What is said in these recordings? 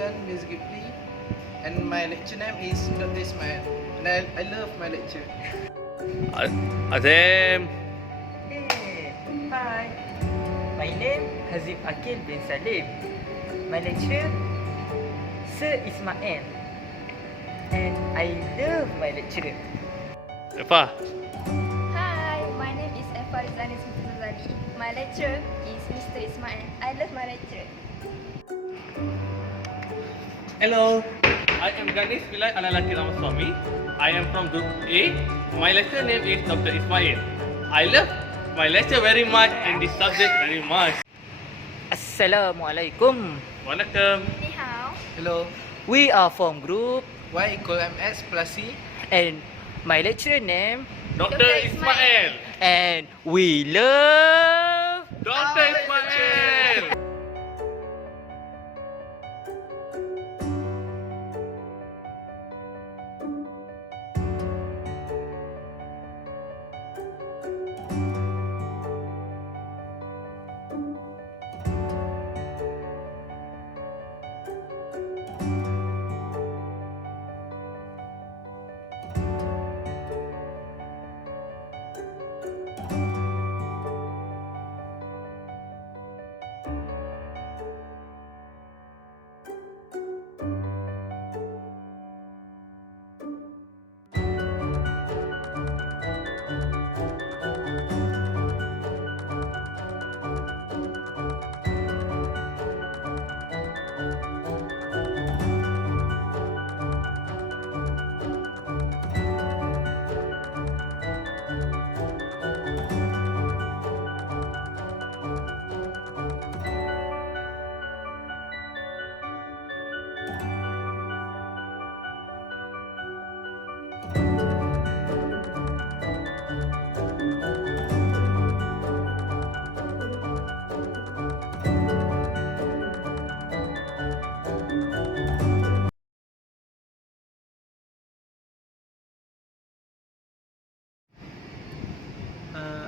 Farizan Mizgipli, and my lecture name is Dr. Ismail, and I love my lecture. Azim. Hey, hi. My name Hazim Akil bin Salim. My lecturer Sir Ismail, and I love my lecturer. Eva. Hi, my name is Farizan Zali. My lecturer is Mr. Ismail. I love my lecturer. Hello. I am Ganesh Vilay Alalaki Ramaswamy. I am from Group A. My lecturer name is Dr. Ismail. I love my lecture very much and this subject very much. Assalamualaikum. Waalaikum. Ni hao. Hello, We are from group, Y equal MS plus C. and my lecturer name, Dr. Dr. Ismail. and we love. Dr. Ismail.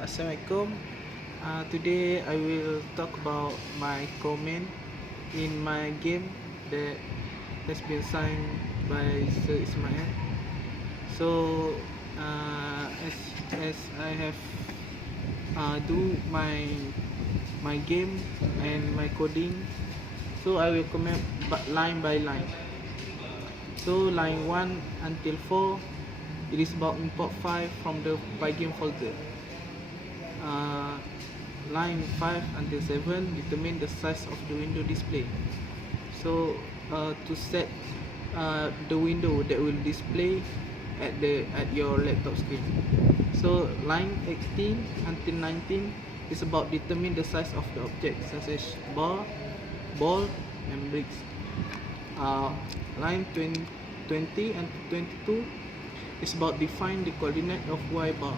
Assalamualaikum. Today I will talk about my comment in my game that has been signed by Sir Ismail. So, as I have do my game and my coding, so I will comment line by line. So line 1 until 4, it is about import file from the Pygame folder. Line 5 until 7, determine the size of the window display. So to set the window that will display at your laptop screen. So line 18 until 19 is about determine the size of the object such as bar, ball and bricks. Line 20 and 22 is about define the coordinate of y bar.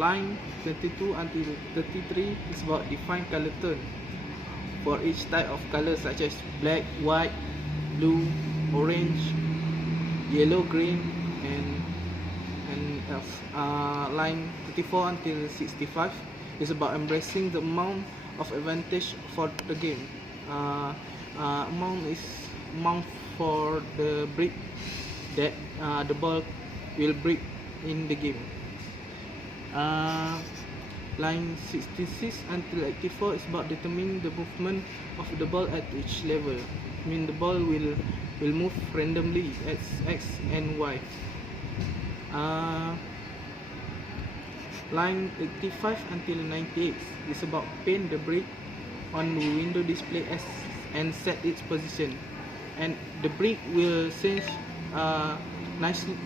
Line 22 until 33 is about define color tone for each type of color such as black, white, blue, orange, yellow, green and else. Line 34 until 65 is about embracing the amount of advantage for the game. Amount for the brick that the ball will break in the game. Line 66 until 84 is about determining the movement of the ball at each level. I mean the ball will move randomly at X and Y. Line 85 until 98 is about paint the brick on the window display and set its position, and the brick will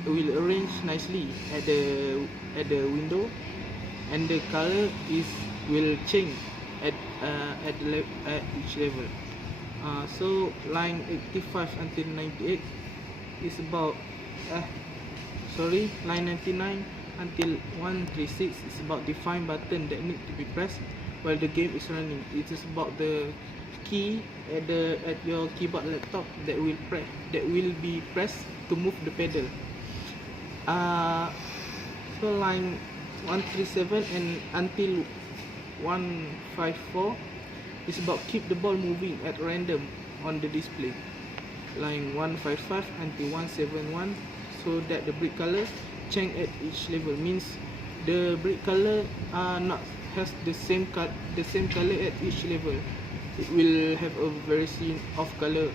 will arrange nicely at the window, and the color will change at each level. So line 85 until 98 is about line 99 until 136 is about define button that need to be pressed while the game is running. It is about the key at your keyboard laptop that will be pressed to move the pedal. So line 137 and until 154 is about keep the ball moving at random on the display. Line 155 until 171, so that the brick color change at each level, means the brick color are not has the same color at each level. It will have a variation of color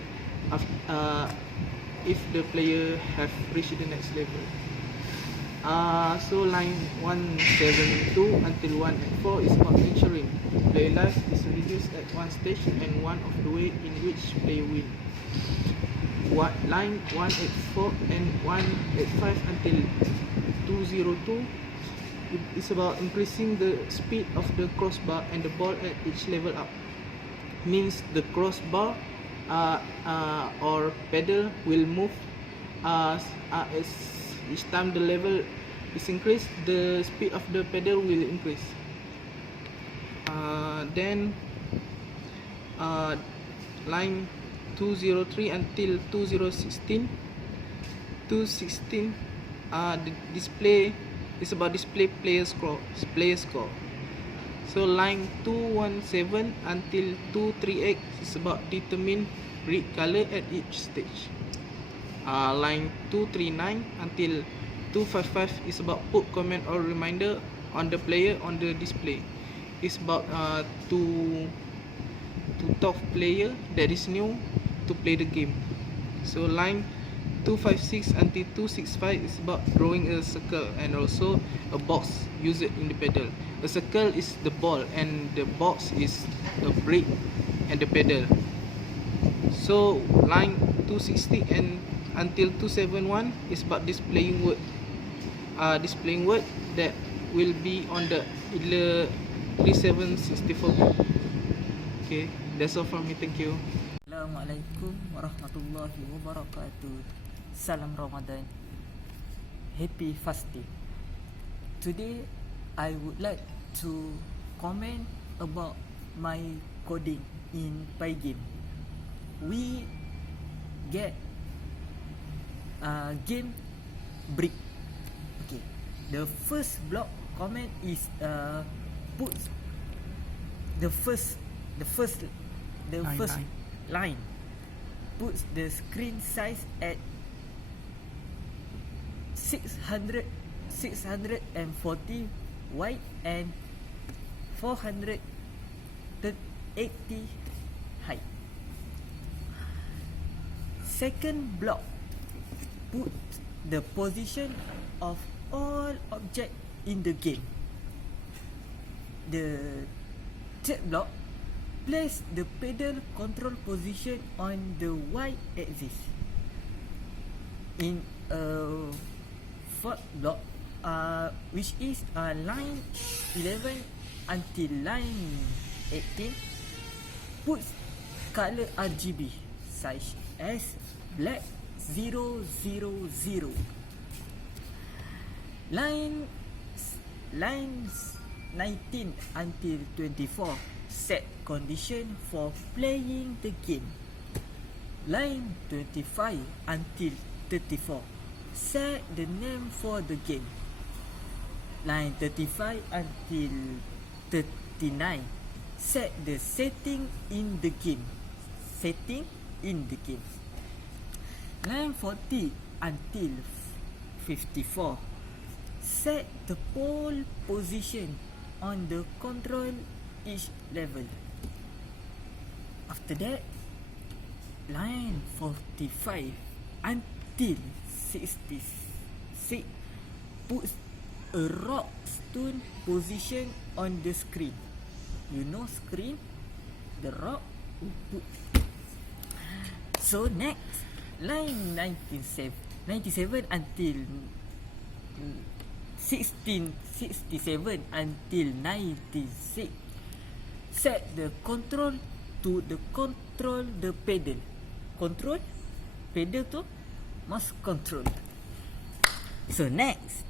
if the player have reached the next level. So line 172 until 184 is about ensuring player life is reduced at one stage and one of the way in which player win. Line 184 and 185 until 202 is about increasing the speed of the crossbar and the ball at each level up. Means the crossbar or pedal will move as each time the level is increased, the speed of the pedal will increase. Then line 203 until 2016. 216 the display is about display player score. So line 217 until 238 is about determine brick color at each stage. Line 239 until 255 is about put comment or reminder on the player on the display. It's about to top player that is new to play the game. So line 256 until 265 is about drawing a circle and also a box used in the pedal. A circle is the ball and the box is a brick and the pedal. So line 260 and until 271 is about displaying word that will be on the 3764. Okay, that's all from me. Thank you. Assalamualaikum warahmatullahi wabarakatuh. Salam Ramadan. Happy fasting. Today I would like to comment about my coding in Pygame. We get game brick. Okay. The first block comment is put the first line puts the screen size at 640 wide and 480 height. Second block put the position of all objects in the game. The third block place the pedal control position on the y-axis. In a fourth block, which is line 11 until line 18, puts color RGB such as black 000. Lines 19 until 24 set condition for playing the game. Line 25 until 34 set the name for the game. Line 35 until 39 set the setting in the game. Line 40 until 54 set the pole position on the control each level. After that, line 45 until 66 puts a rock stone position on the screen. You know screen, the rock we put. So next, line 97 until 1667 until 96 set the control to the control the pedal. Control pedal tu must control. So next,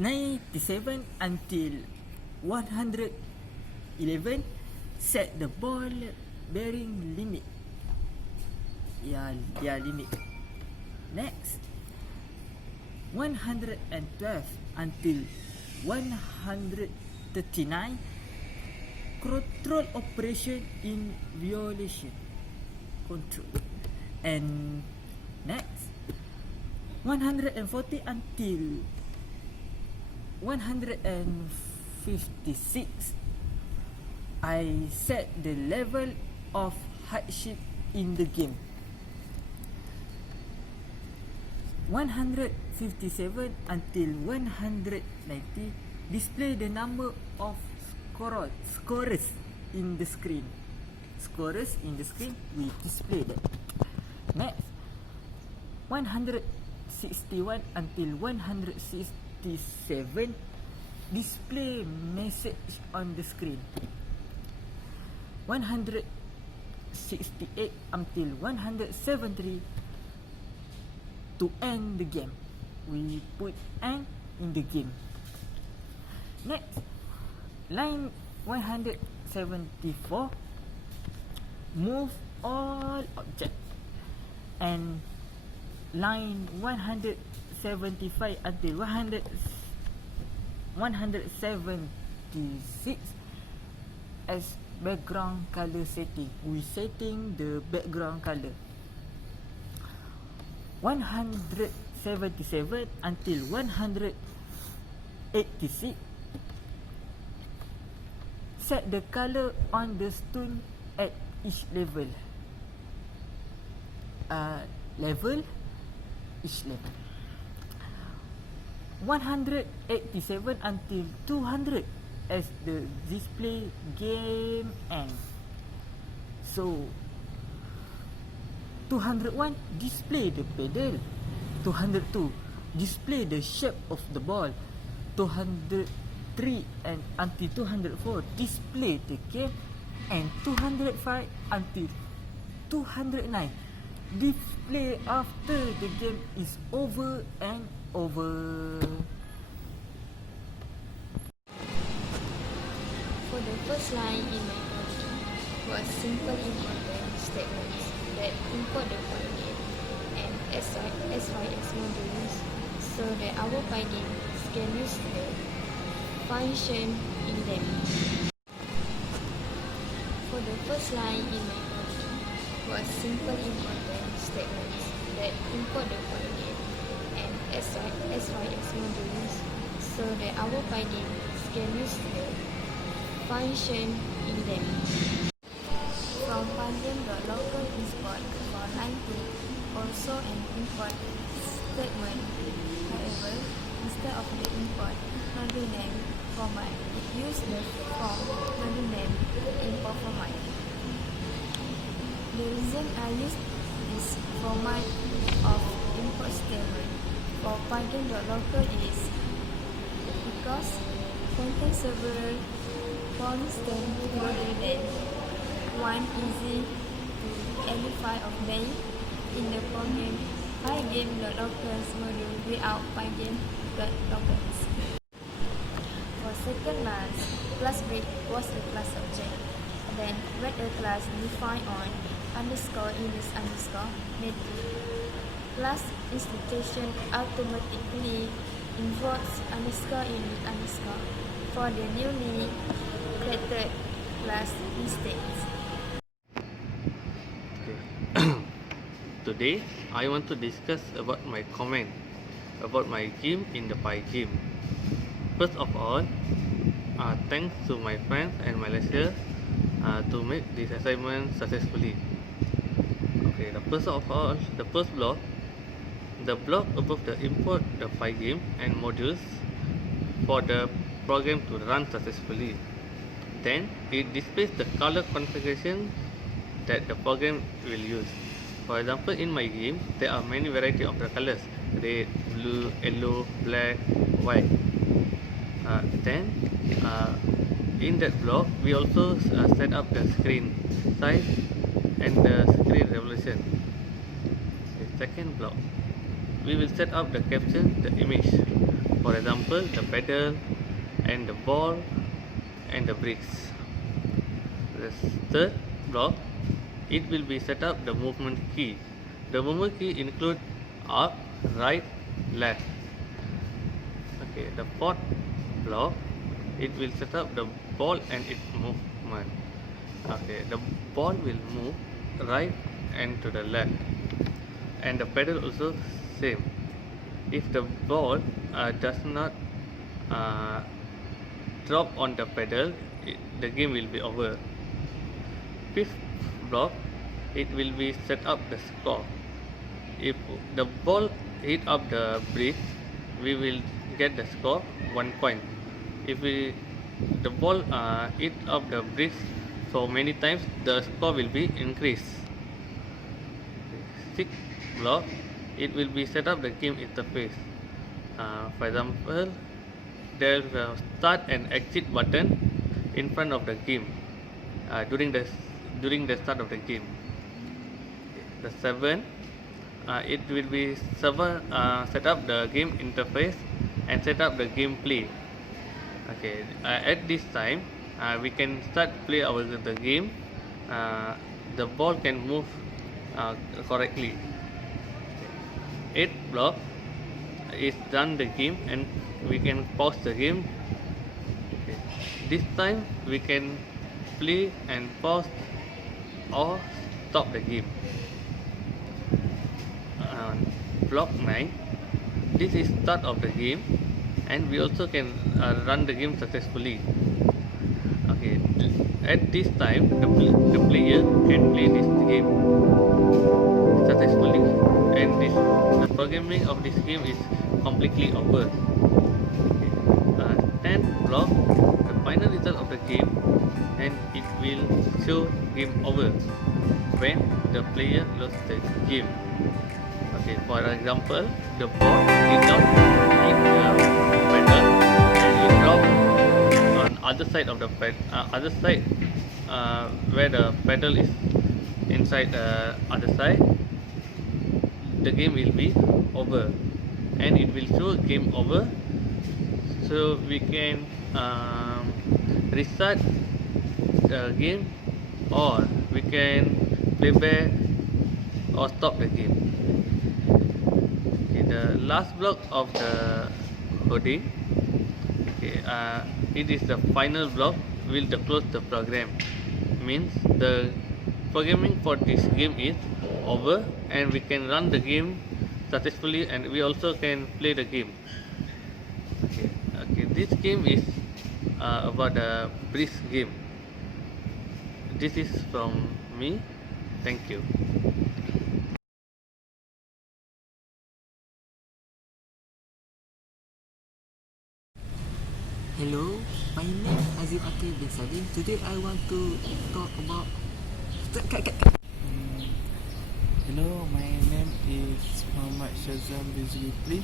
97 until 111 set the ball bearing limit. Yeah, limit. Next, 112 until 139 control operation in violation. Control. And next, 140 until 156. I set the level of hardship in the game. 157 until 190 display the number of scorers in the screen. Scorers in the screen, we display that. Next, 161 until 167 display message on the screen. 168 until 173 to end the game. We put end in the game. Next, line 174 move all objects, and line 175 until 176 as background color setting. We setting the background color. 177 until 186 set the color on the stone at each level. Each level. 187 until 200 as the display game end. So 201 display the pedal. 202 display the shape of the ball. 203 and until 204 display the game, and 205 until 209 display after the game is over and over. For the first line in my coding was simple important statements that import the Python and SYS modules so that our Python can use the function in them. For the first line in my coding was simple important statements that import the Python and SYS modules so that our Python can use the function in them. From Python.local import for line 2 also an import statement. However, instead of the import module name format, it used the form module name import format. The reason I use this format of import statement for Python.local is because contain several constant rather than one easy to identify of them in the program Pygame.locals module without Pygame.locals. For second class break was a class object. Then when a class defined on _init_method, class institution automatically invokes _init_ for the newly created class instance. Today, I want to discuss about my comment about my game in the Pygame. First of all, thanks to my friends and my lecturer to make this assignment successfully. Okay, the first block, the block above the import the Pygame and modules for the program to run successfully. Then it displays the color configuration that the program will use. For example, in my game, there are many varieties of the colors: red, blue, yellow, black, white. Then in that block, we also set up the screen size and the screen resolution. The second block, we will set up the caption, the image. For example, the pedal and the ball and the bricks. The third block, it will be set up the movement key. The movement key include up, right, left. Okay, the fourth block, it will set up the ball and its command. Okay, the ball will move right and to the left, and the pedal also same. If the ball does not uh, drop on the pedal, the game will be over. Fifth block, it will be set up the score. If the ball hit up the bridge, we will get the score 1 point. If the ball hit up the bridge so many times, the score will be increased. Sixth block, it will be set up the game interface. For example, there's a start and exit button in front of the game during the start of the game. The seven, it will be set up the game interface and set up the gameplay. Okay, at this time, we can start play the game. The ball can move correctly. Eighth block is done the game and we can pause the game. Okay. This time we can play and pause or stop the game. Block 9, this is start of the game and we also can run the game successfully. Okay, at this time the player can play this game successfully and the programming of this game is completely over. Okay. 10th block, the final result of the game, and it will show game over when the player lost the game. Okay, for example, the ball did not hit the pedal and it dropped on other side of the other side where the pedal is inside the other side. The game will be over and it will show game over, so we can restart the game or we can play back or stop the game. Okay, the last block of the coding, okay, it is the final block will close the program, means the programming for this game is over and we can run the game successfully and we also can play the game. Okay, this game is about the bridge game. This is from me. Thank you. Hello, my name is Azim Akil bin Sadim. Today I want to talk about. Hello, my name is Muhammad Shazam bin Zulkifli.